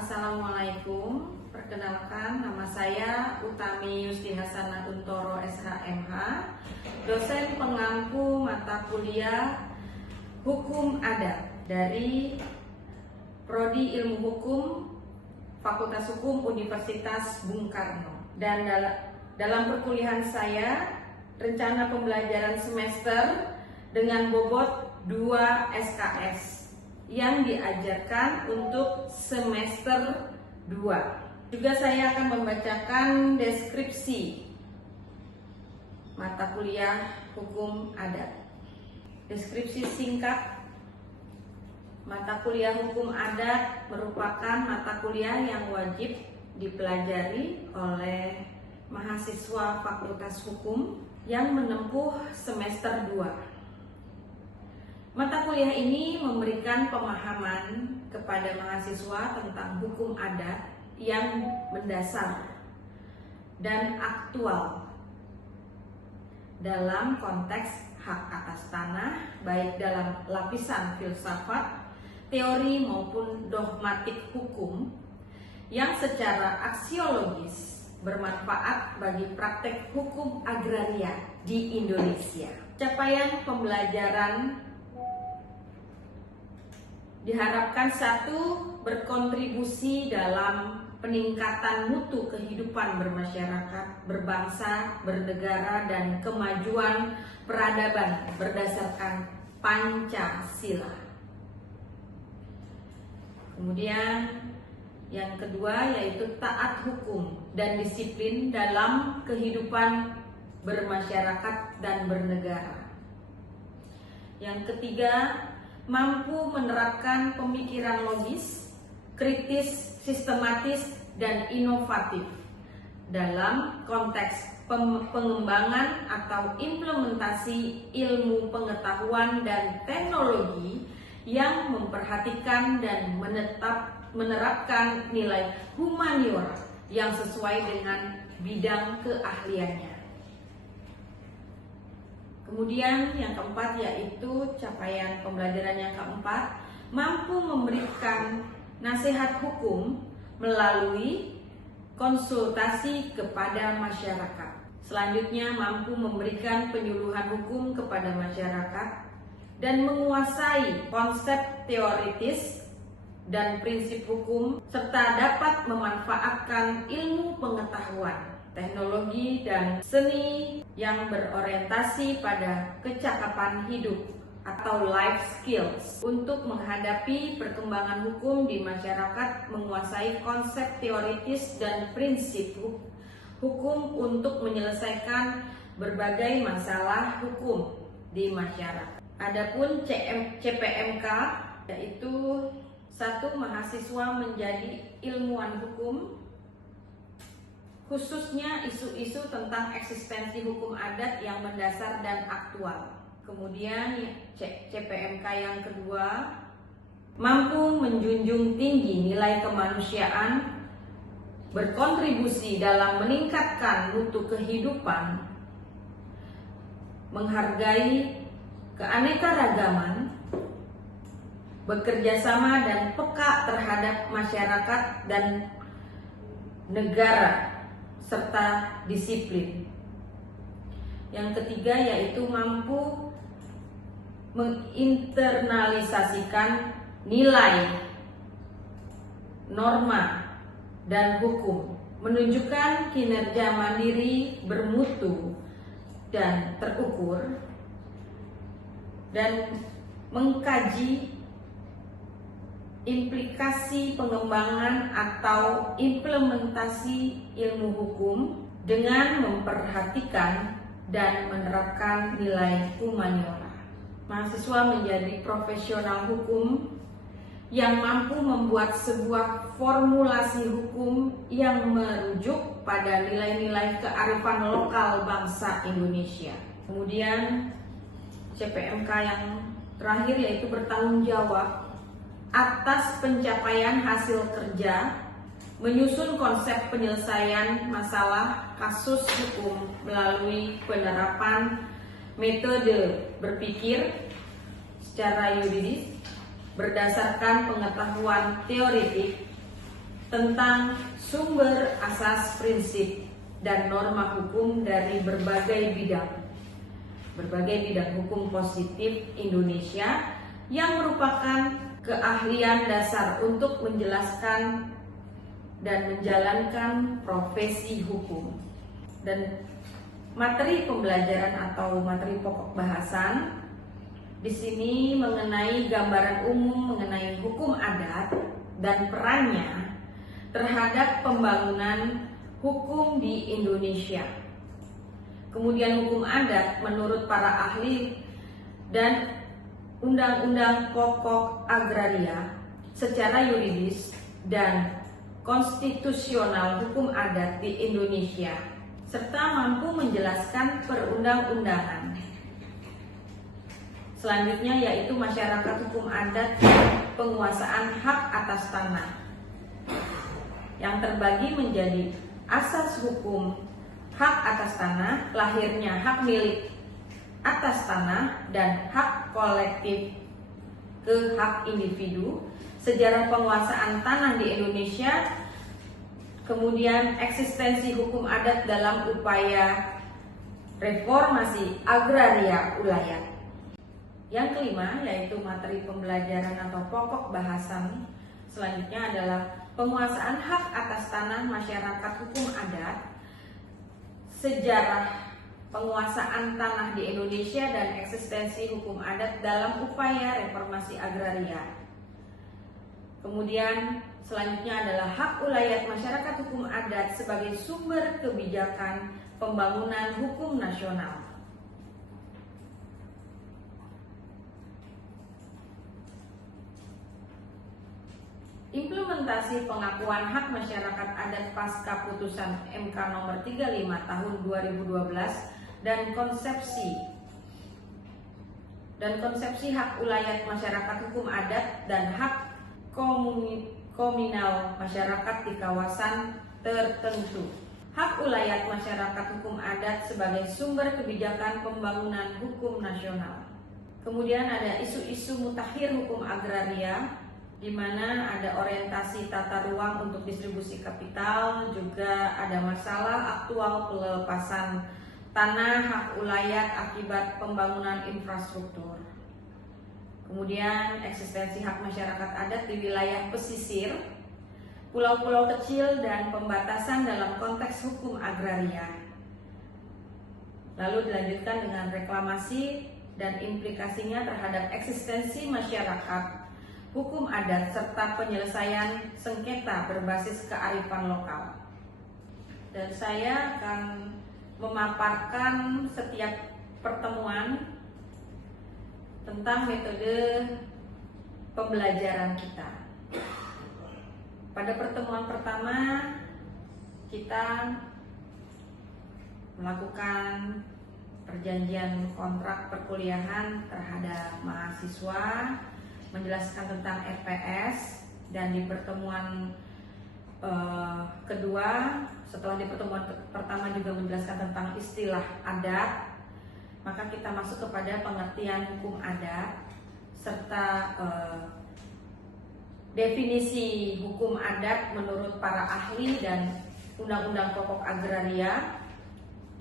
Assalamualaikum, perkenalkan nama saya Utami Yusdi Hasanah Untoro SHMH, dosen pengampu mata kuliah Hukum Adat dari Prodi Ilmu Hukum Fakultas Hukum Universitas Bung Karno. Dan dalam perkuliahan saya, rencana pembelajaran semester dengan bobot 2 SKS yang diajarkan untuk semester 2. Juga saya akan membacakan deskripsi mata kuliah Hukum Adat. Deskripsi singkat: mata kuliah Hukum Adat merupakan mata kuliah yang wajib dipelajari oleh mahasiswa Fakultas Hukum yang menempuh semester 2. Mata kuliah ini memberikan pemahaman kepada mahasiswa tentang hukum adat yang mendasar dan aktual dalam konteks hak atas tanah, baik dalam lapisan filsafat, teori maupun dogmatik hukum yang secara aksiologis bermanfaat bagi praktek hukum agraria di Indonesia. Capaian pembelajaran diharapkan: 1. Berkontribusi dalam peningkatan mutu kehidupan bermasyarakat, berbangsa, bernegara, dan kemajuan peradaban berdasarkan Pancasila. Kemudian yang kedua yaitu taat hukum dan disiplin dalam kehidupan bermasyarakat dan bernegara. Yang ketiga, mampu menerapkan pemikiran logis, kritis, sistematis, dan inovatif dalam konteks pengembangan atau implementasi ilmu pengetahuan dan teknologi yang memperhatikan dan menerapkan nilai humaniora yang sesuai dengan bidang keahliannya. Kemudian yang keempat yaitu capaian pembelajaran yang keempat, mampu memberikan nasihat hukum melalui konsultasi kepada masyarakat. Selanjutnya, mampu memberikan penyuluhan hukum kepada masyarakat dan menguasai konsep teoritis dan prinsip hukum, serta dapat memanfaatkan ilmu pengetahuan, teknologi, dan seni yang berorientasi pada kecakapan hidup atau life skills untuk menghadapi perkembangan hukum di masyarakat, menguasai konsep teoritis dan prinsip hukum untuk menyelesaikan berbagai masalah hukum di masyarakat. Adapun CPMK yaitu 1. Mahasiswa menjadi ilmuwan hukum, khususnya isu-isu tentang eksistensi hukum adat yang mendasar dan aktual. Kemudian CPMK yang kedua, mampu menjunjung tinggi nilai kemanusiaan, berkontribusi dalam meningkatkan mutu kehidupan, menghargai keanekaragaman, bekerja sama dan peka terhadap masyarakat dan negara, serta disiplin. Yang ketiga yaitu mampu menginternalisasikan nilai, norma, dan hukum, menunjukkan kinerja mandiri, bermutu, dan terukur, dan mengkaji implikasi pengembangan atau implementasi ilmu hukum dengan memperhatikan dan menerapkan nilai humaniora. Mahasiswa menjadi profesional hukum yang mampu membuat sebuah formulasi hukum yang merujuk pada nilai-nilai kearifan lokal bangsa Indonesia. Kemudian CPMK yang terakhir yaitu bertanggung jawab atas pencapaian hasil kerja, menyusun konsep penyelesaian masalah kasus hukum melalui penerapan metode berpikir secara yuridis berdasarkan pengetahuan teoritik tentang sumber asas prinsip dan norma hukum dari berbagai bidang hukum positif Indonesia yang merupakan keahlian dasar untuk menjelaskan dan menjalankan profesi hukum. Dan materi pembelajaran atau materi pokok bahasan di sini mengenai gambaran umum mengenai hukum adat dan perannya terhadap pembangunan hukum di Indonesia. Kemudian hukum adat menurut para ahli dan undang-undang pokok agraria secara yuridis dan konstitusional hukum adat di Indonesia serta mampu menjelaskan perundang-undangan. Selanjutnya yaitu masyarakat hukum adat penguasaan hak atas tanah yang terbagi menjadi asas hukum hak atas tanah, lahirnya hak milik atas tanah dan hak kolektif ke hak individu, sejarah penguasaan tanah di Indonesia, kemudian eksistensi hukum adat dalam upaya reformasi agraria ulayat. Yang kelima yaitu materi pembelajaran atau pokok bahasan selanjutnya adalah penguasaan hak atas tanah masyarakat hukum adat, sejarah penguasaan tanah di Indonesia dan eksistensi hukum adat dalam upaya reformasi agraria. Kemudian selanjutnya adalah hak ulayat masyarakat hukum adat sebagai sumber kebijakan pembangunan hukum nasional. Implementasi pengakuan hak masyarakat adat pasca putusan MK nomor 35 tahun 2012 dan konsepsi hak ulayat masyarakat hukum adat dan hak komunal masyarakat di kawasan tertentu. Hak ulayat masyarakat hukum adat sebagai sumber kebijakan pembangunan hukum nasional. Kemudian ada isu-isu mutakhir hukum agraria, di mana ada orientasi tata ruang untuk distribusi kapital, juga ada masalah aktual pelepasan tanah hak ulayat akibat pembangunan infrastruktur. Kemudian eksistensi hak masyarakat adat di wilayah pesisir, pulau-pulau kecil dan pembatasan dalam konteks hukum agraria. Lalu dilanjutkan dengan reklamasi dan implikasinya terhadap eksistensi masyarakat hukum adat serta penyelesaian sengketa berbasis kearifan lokal. Dan saya akan memaparkan setiap pertemuan tentang metode pembelajaran kita. Pada pertemuan pertama kita melakukan perjanjian kontrak perkuliahan terhadap mahasiswa, menjelaskan tentang RPS, dan di pertemuan kedua, setelah di pertemuan pertama juga menjelaskan tentang istilah adat, maka kita masuk kepada pengertian hukum adat serta definisi hukum adat menurut para ahli dan undang-undang pokok agraria,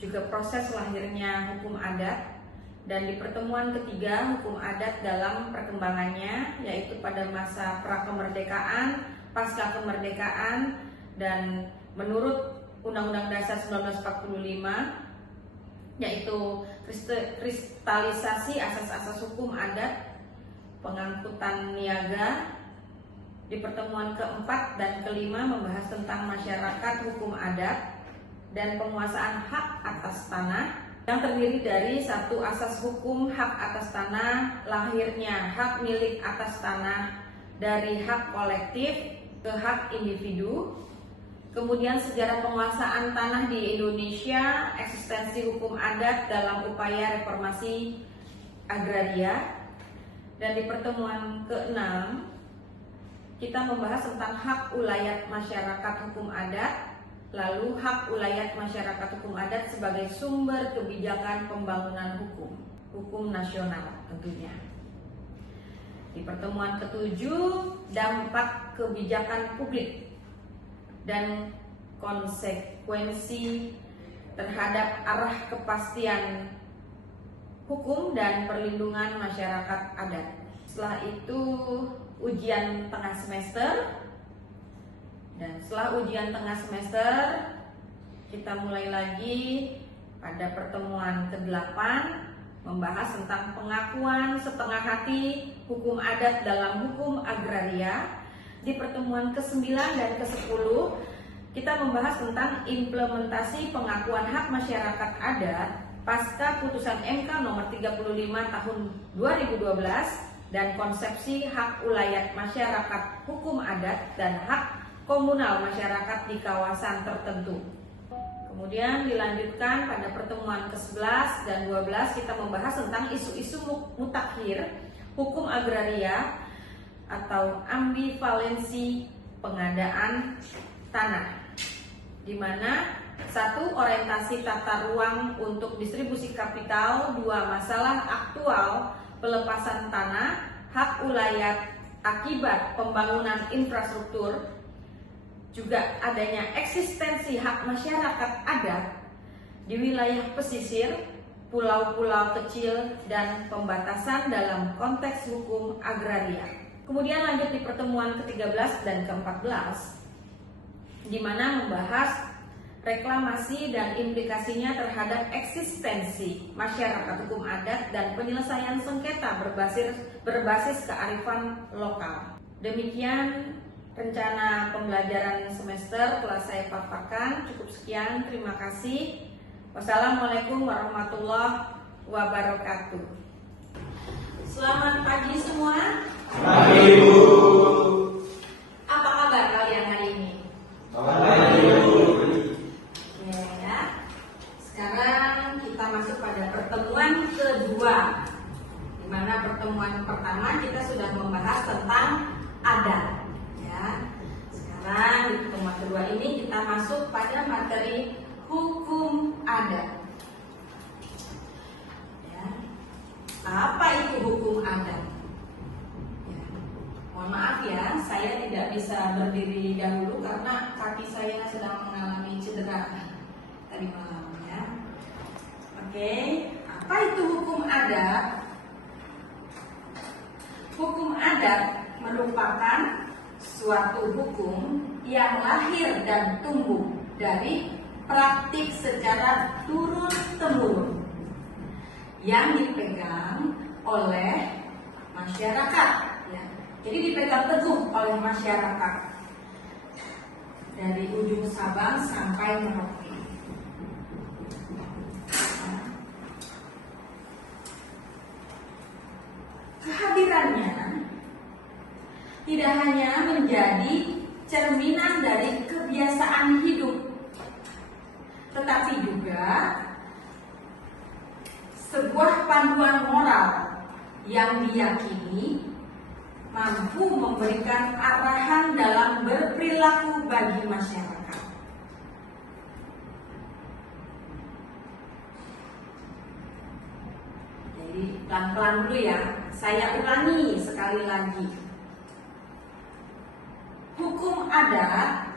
juga proses lahirnya hukum adat. Dan di pertemuan ketiga, hukum adat dalam perkembangannya, yaitu pada masa pra-kemerdekaan, pasca kemerdekaan, dan menurut Undang-Undang Dasar 1945, yaitu kristalisasi asas-asas hukum adat, pengangkutan niaga. Di pertemuan keempat dan kelima membahas tentang masyarakat hukum adat dan penguasaan hak atas tanah, yang terdiri dari satu asas hukum hak atas tanah, lahirnya hak milik atas tanah dari hak kolektif ke hak individu. Kemudian sejarah penguasaan tanah di Indonesia, eksistensi hukum adat dalam upaya reformasi agraria. Dan di pertemuan ke-6 kita membahas tentang hak ulayat masyarakat hukum adat, lalu hak ulayat masyarakat hukum adat sebagai sumber kebijakan pembangunan hukum nasional tentunya. Di pertemuan ke-7, dampak kebijakan publik dan konsekuensi terhadap arah kepastian hukum dan perlindungan masyarakat adat. Setelah itu ujian tengah semester, dan setelah ujian tengah semester kita mulai lagi pada pertemuan ke-8 membahas tentang pengakuan setengah hati hukum adat dalam hukum agraria. Di pertemuan ke-9 dan ke-10 kita membahas tentang implementasi pengakuan hak masyarakat adat pasca putusan MK nomor 35 tahun 2012 dan konsepsi hak ulayat masyarakat hukum adat dan hak komunal masyarakat di kawasan tertentu. Kemudian dilanjutkan pada pertemuan ke-11 dan 12 kita membahas tentang isu-isu mutakhir hukum agraria atau ambivalensi pengadaan tanah, di mana 1. Orientasi tata ruang untuk distribusi kapital, 2. Masalah aktual pelepasan tanah, hak ulayat akibat pembangunan infrastruktur, juga adanya eksistensi hak masyarakat adat di wilayah pesisir, pulau-pulau kecil, dan pembatasan dalam konteks hukum agraria. Kemudian lanjut di pertemuan ke-13 dan ke-14, di mana membahas reklamasi dan implikasinya terhadap eksistensi masyarakat hukum adat dan penyelesaian sengketa berbasis kearifan lokal. Demikian rencana pembelajaran semester telah saya paparkan. Cukup sekian, terima kasih. Wassalamualaikum warahmatullahi wabarakatuh. Selamat pagi semua. Pagi, Ibu. Apa kabar kalian hari ini? Pagi, Ibu. Ya. Sekarang kita masuk pada pertemuan kedua, di mana pertemuan pertama kita sudah membahas tentang adat. Sekarang di pertemuan kedua ini kita masuk pada materi hukum adat. Ya. Apa itu hukum adat? Ya. Mohon maaf ya, saya tidak bisa berdiri dahulu karena kaki saya sedang mengalami cedera tadi malam ya. Oke, apa itu hukum adat? Hukum adat merupakan suatu hukum yang lahir dan tumbuh dari praktik secara turun-temurun yang dipegang oleh masyarakat. Ya. Jadi dipegang teguh oleh masyarakat dari ujung Sabang sampai Merauke. Kehadirannya tidak hanya menjadi cerminan dari kebiasaan hidup, tetapi juga sebuah panduan moral yang diyakini mampu memberikan arahan dalam berperilaku bagi masyarakat. Jadi pelan-pelan dulu ya, saya ulangi sekali lagi. Hukum adat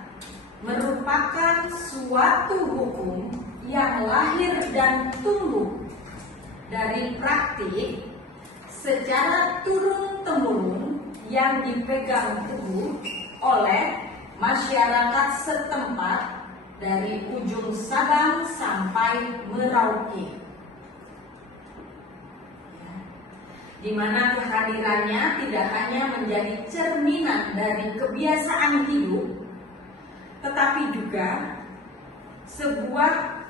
merupakan suatu hukum yang lahir dan tumbuh dari praktik secara turun-temurun yang dipegang teguh oleh masyarakat setempat dari ujung Sabang sampai Merauke. Di mana kehadirannya tidak hanya menjadi cerminan dari kebiasaan hidup, tetapi juga sebuah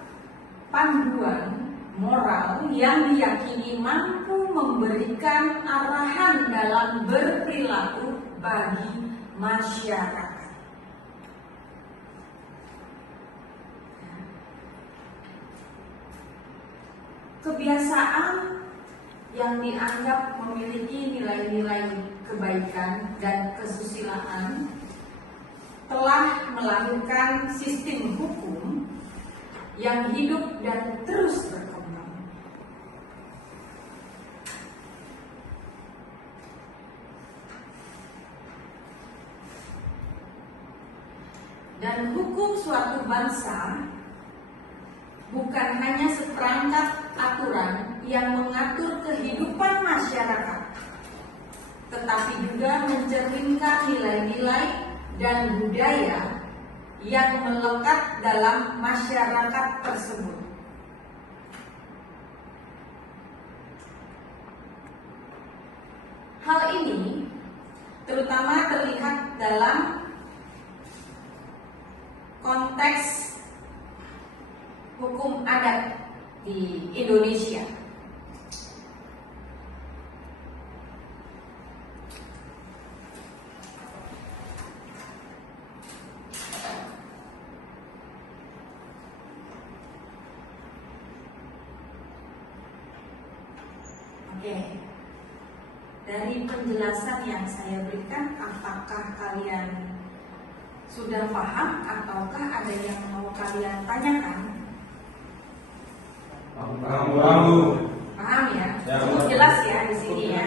panduan moral yang diyakini mampu memberikan arahan dalam berperilaku bagi masyarakat. Kebiasaan yang dianggap memiliki nilai-nilai kebaikan dan kesusilaan telah melahirkan sistem hukum yang hidup dan terus berkembang. Dan hukum suatu bangsa bukan hanya seperangkat aturan yang mengatur kehidupan masyarakat, tetapi juga mencerminkan nilai-nilai dan budaya yang melekat dalam masyarakat tersebut. Hal ini terutama terlihat dalam konteks hukum adat di Indonesia. Oke. Dari penjelasan yang saya berikan, apakah kalian sudah paham ataukah ada yang mau kalian tanyakan? Paham ya? Cukup jelas ya di sini ya.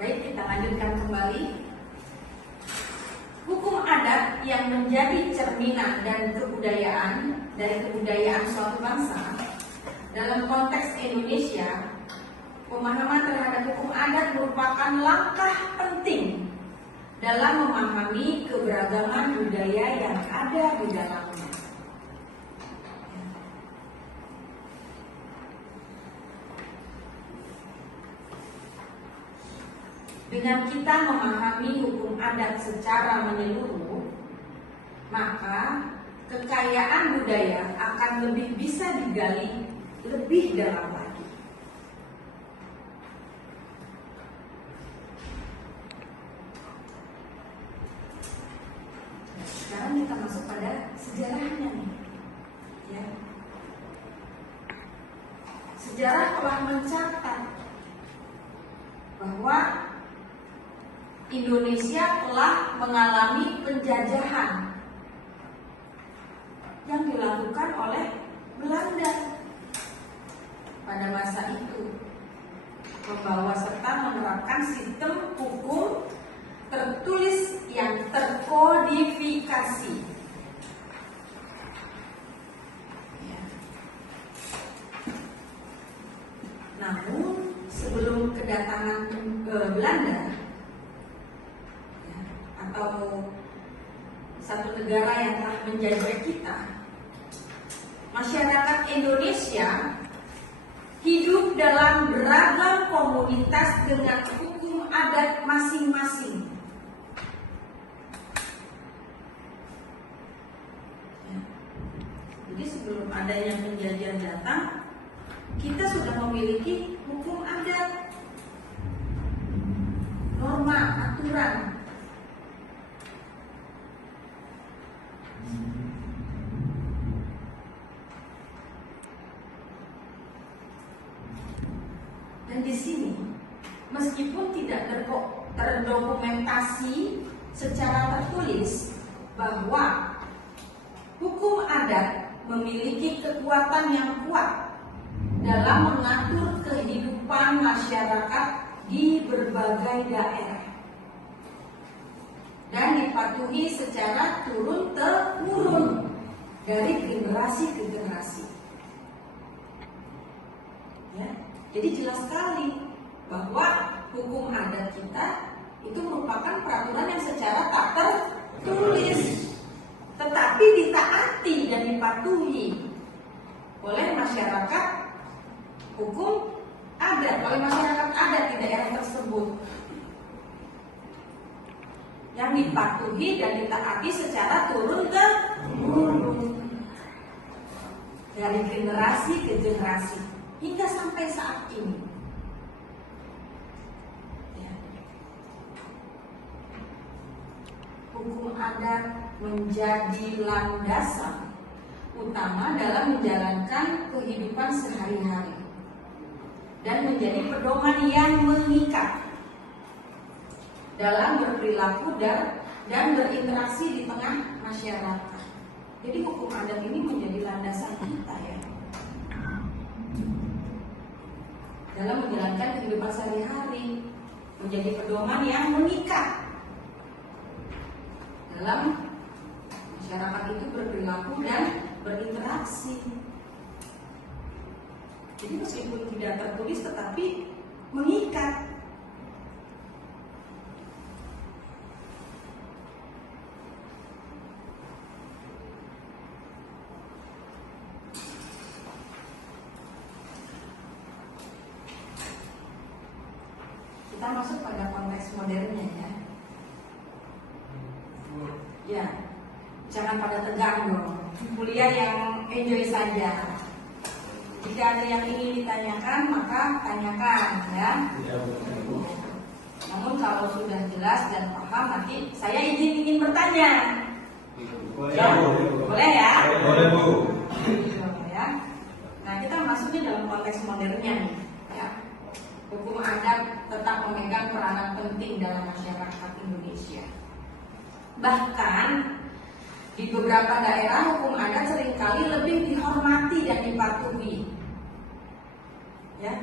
Baik, kita lanjutkan kembali. Hukum adat yang menjadi cerminan dan kebudayaan dari kebudayaan suatu bangsa. Dalam konteks Indonesia, pemahaman terhadap hukum adat merupakan langkah penting dalam memahami keberagaman budaya yang ada di dalamnya. Dengan kita memahami hukum adat secara menyeluruh, maka kekayaan budaya akan lebih bisa digali lebih dalam lagi. Sekarang kita masuk pada sejarahnya nih, ya. Sejarah telah mencatat bahwa Indonesia telah mengalami penjajahan yang dilakukan oleh Belanda pada masa itu, membawa serta menerapkan sistem hukum tertulis yang terkodifikasi. Ya. Namun sebelum kedatangan Belanda, ya, atau satu negara yang telah menjajah kita, masyarakat Indonesia hidup dalam beragam komunitas dengan hukum adat masing-masing. Ya. Jadi sebelum adanya penjajahan datang, kita sudah memiliki hukum adat, norma, aturan. Dan di sini, meskipun tidak terdokumentasi secara tertulis bahwa hukum adat memiliki kekuatan yang kuat dalam mengatur kehidupan masyarakat di berbagai daerah dan dipatuhi secara turun-temurun dari generasi ke generasi. Ya. Jadi jelas sekali bahwa hukum adat kita itu merupakan peraturan yang secara tak tertulis, tetapi ditaati dan dipatuhi oleh masyarakat hukum adat, oleh masyarakat adat di daerah tersebut, yang dipatuhi dan ditaati secara turun-temurun dari generasi ke generasi hingga sampai saat ini. Ya. Hukum adat menjadi landasan utama dalam menjalankan kehidupan sehari-hari dan menjadi pedoman yang mengikat dalam berperilaku dan berinteraksi di tengah masyarakat. Jadi hukum adat ini menjadi landasan kita ya, dalam menjalankan kehidupan sehari-hari, menjadi pedoman yang mengikat dalam masyarakat itu berperilaku dan berinteraksi. Jadi meskipun tidak tertulis tetapi mengikat. Kita masuk pada konteks modernnya ya. Ya, jangan pada tegang dong. Kuliah yang enjoy saja. Jika ada yang ingin ditanyakan, maka tanyakan ya. Namun kalau sudah jelas dan paham, nanti saya ingin bertanya. Boleh ya? Boleh, Bu. Boleh ya. Nah, kita masuknya dalam konteks modernnya nih ya. Hukum adat tetap memegang peranan penting dalam masyarakat Indonesia. Bahkan di beberapa daerah hukum adat seringkali lebih dihormati dan dipatuhi. Ya.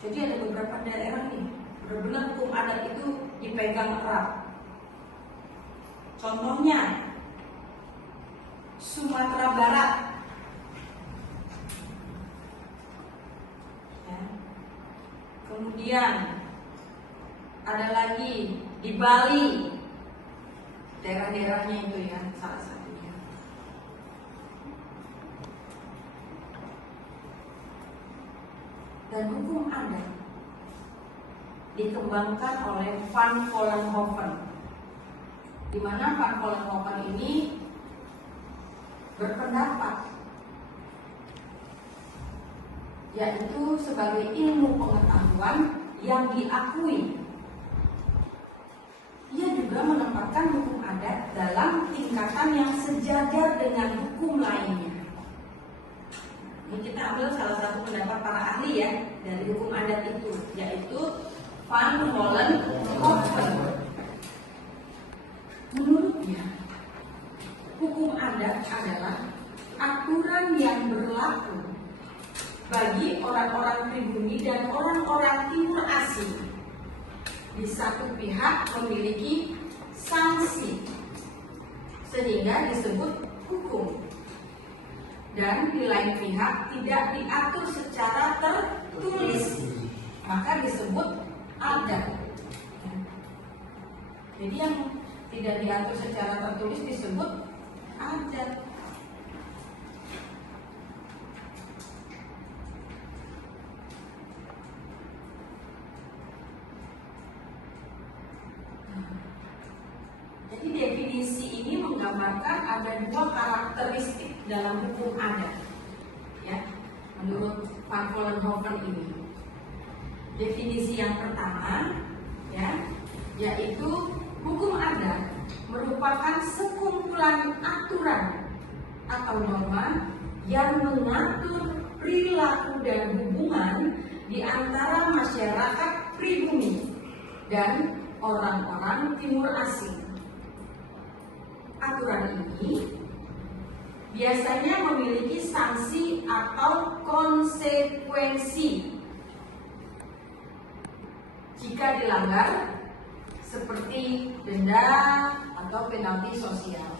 Jadi ada beberapa daerah nih, benar-benar hukum adat itu dipegang erat. Contohnya Sumatera Barat. Ya. Kemudian ada lagi di Bali. Daerah-daerahnya itu ya, salah satunya. Dan hukum adat dikembangkan oleh Van Vollenhoven, di mana Van Vollenhoven ini berpendapat yaitu sebagai ilmu pengetahuan yang diakui. Ia juga menempatkan hukum adat dalam tingkatan yang sejajar dengan hukum lainnya. Ini kita ambil salah satu pendapat para ahli ya dari hukum adat itu, yaitu Van Vollenhoven. Menurutnya, hukum adat adalah aturan yang berlaku bagi orang-orang pribumi dan orang-orang timur asing. Di satu pihak memiliki sanksi sehingga disebut hukum, dan di lain pihak tidak diatur secara tertulis maka disebut adat. Jadi yang tidak diatur secara tertulis disebut adat. Jadi definisi ini menggambarkan ada dua karakteristik dalam hukum adat, ya, menurut Van Vollenhoven ini. Definisi yang pertama, ya, yaitu hukum adat merupakan sekumpulan aturan atau norma yang mengatur perilaku dan hubungan di antara masyarakat pribumi dan orang-orang timur asing. Aturan ini biasanya memiliki sanksi atau konsekuensi jika dilanggar, seperti denda atau penalti sosial.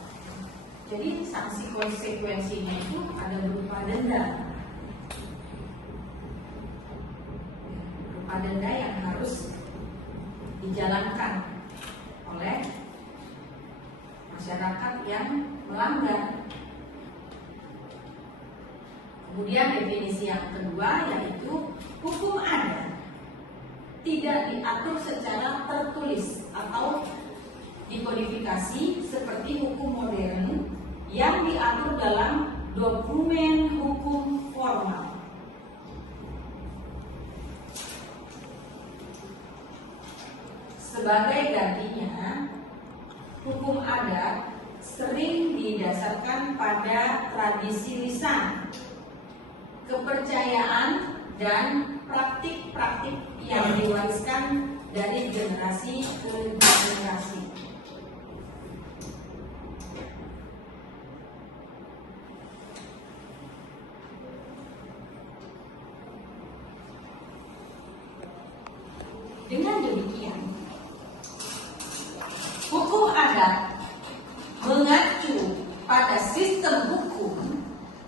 Jadi sanksi konsekuensinya itu ada berupa denda. Berupa denda yang harus dijalankan oleh masyarakat yang melanggar. Kemudian definisi yang kedua yaitu hukum adat tidak diatur secara tertulis atau dikodifikasi seperti hukum modern yang diatur dalam dokumen hukum formal. Sebagai gantinya, hukum adat sering didasarkan pada tradisi lisan, kepercayaan, dan praktik-praktik yang diwariskan dari generasi ke generasi.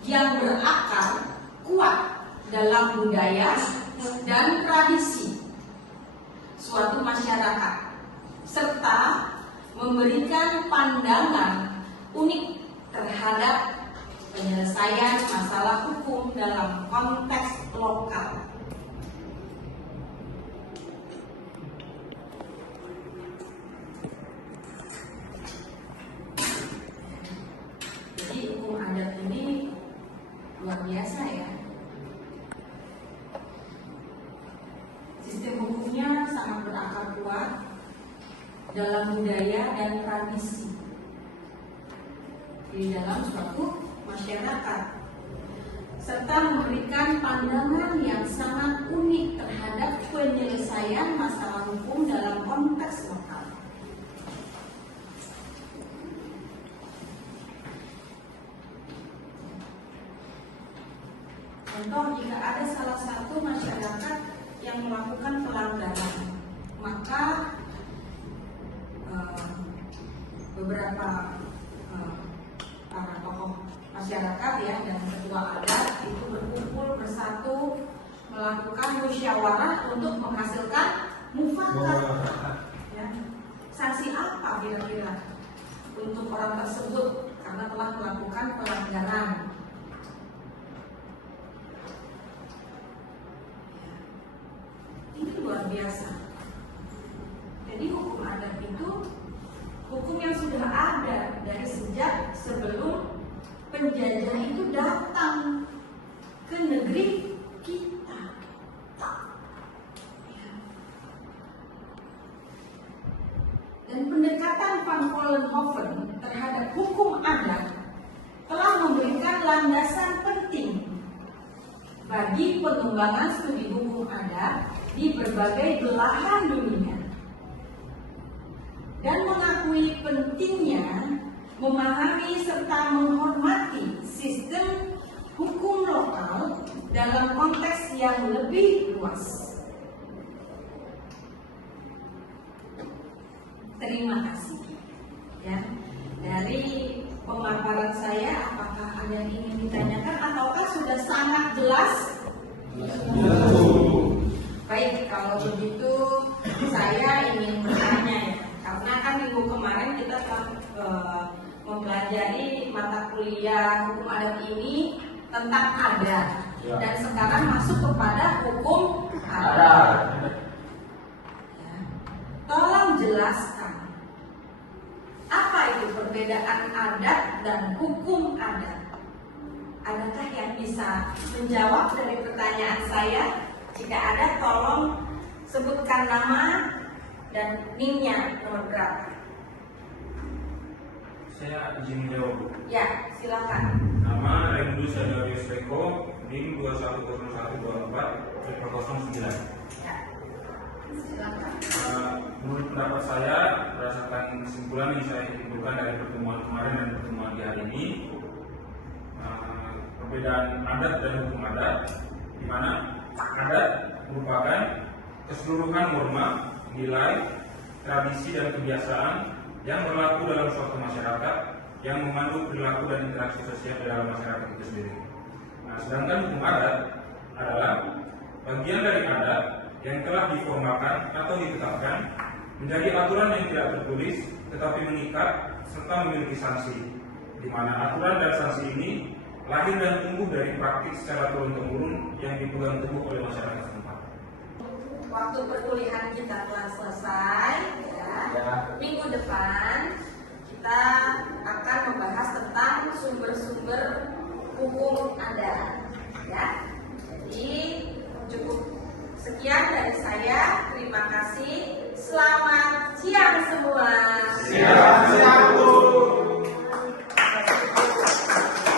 yang berakar kuat dalam budaya dan tradisi suatu masyarakat, serta memberikan pandangan unik terhadap penyelesaian masalah hukum dalam konteks lokal. Jadi hukum adat ini luar biasa ya. Sistem hukumnya sangat berakar kuat dalam budaya dan tradisi di dalam suatu masyarakat, serta memberikan pandangan yang sangat unik terhadap penyelesaian masalah hukum dalam konteks lokal. Contoh, jika ada salah satu masyarakat yang melakukan pelanggaran, maka beberapa para tokoh masyarakat ya dan ketua adat itu berkumpul bersatu melakukan musyawarah untuk menghasilkan mufakat. Ya. Sanksi apa kira-kira untuk orang tersebut karena telah melakukan pelanggaran? Ini luar biasa. Jadi hukum adat itu hukum yang sudah ada dari sejak sebelum penjajah itu datang ke negeri kita. Dan pendekatan Van Vollenhoven terhadap hukum adat telah memberikan landasan penting bagi pengembangan studi hukum adat di berbagai belahan dunia, dan mengakui pentingnya memahami serta menghormati sistem hukum lokal dalam konteks yang lebih luas. Terima kasih. Ya, dari pemaparan saya, apakah ada yang ingin ditanyakan ataukah sudah sangat jelas? Baik, kalau begitu saya ingin bertanya ya, karena kan minggu kemarin kita telah mempelajari mata kuliah hukum adat ini tentang adat ya. Dan sekarang masuk kepada hukum adat. Ya. Tolong jelaskan apa itu perbedaan adat dan hukum adat. Adakah yang bisa menjawab dari pertanyaan saya? Jika ada, tolong sebutkan nama dan NIM-nya nomor berapa. Saya izin menjawab, Bu. Ya, silakan. Nama Raimundo Sadarius Reko, NIM 210124-09. Ya, silakan. Menurut pendapat saya, berdasarkan kesimpulan yang saya kumpulkan dari pertemuan kemarin dan pertemuan di hari ini, perbedaan adat dan hukum adat, di mana adat merupakan keseluruhan norma, nilai, tradisi dan kebiasaan yang berlaku dalam suatu masyarakat yang memandu perilaku dan interaksi sosial di dalam masyarakat itu sendiri. Nah, sedangkan hukum adat adalah bagian dari adat yang telah diformalkan atau ditetapkan menjadi aturan yang tidak tertulis tetapi mengikat serta memiliki sanksi, di mana aturan dan sanksi ini lahir dan tumbuh dari praktik secara turun-temurun yang dipegang teguh oleh masyarakat setempat. Waktu perkuliahan kita telah selesai ya. Minggu depan kita akan membahas tentang sumber-sumber hukum adat ya. Jadi cukup sekian dari saya. Terima kasih. Selamat siang semua.